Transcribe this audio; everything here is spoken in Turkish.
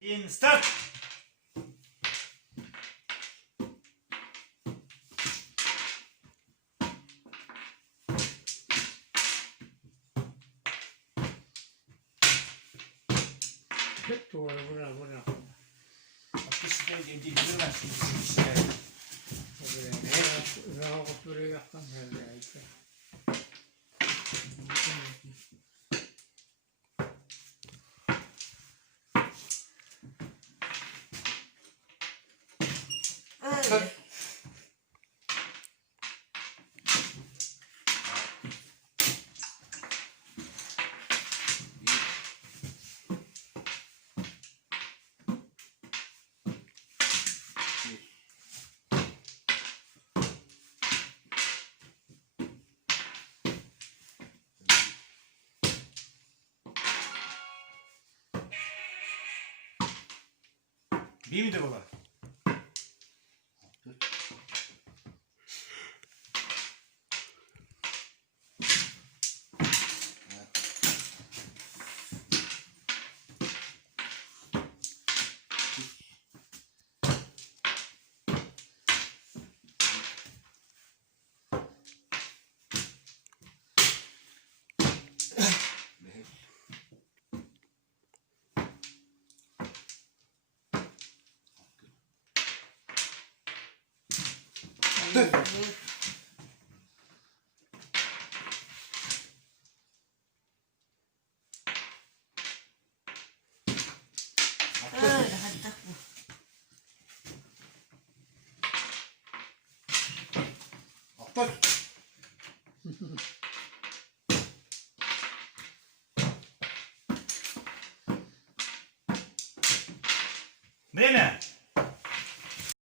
In start. Doğru bura. Akışta girmezsin işte. Daha oturuyor yaktan herhalde. Öyle. Bir miydi baba? Öyle hadi tak bu. Atlar. Değil mi?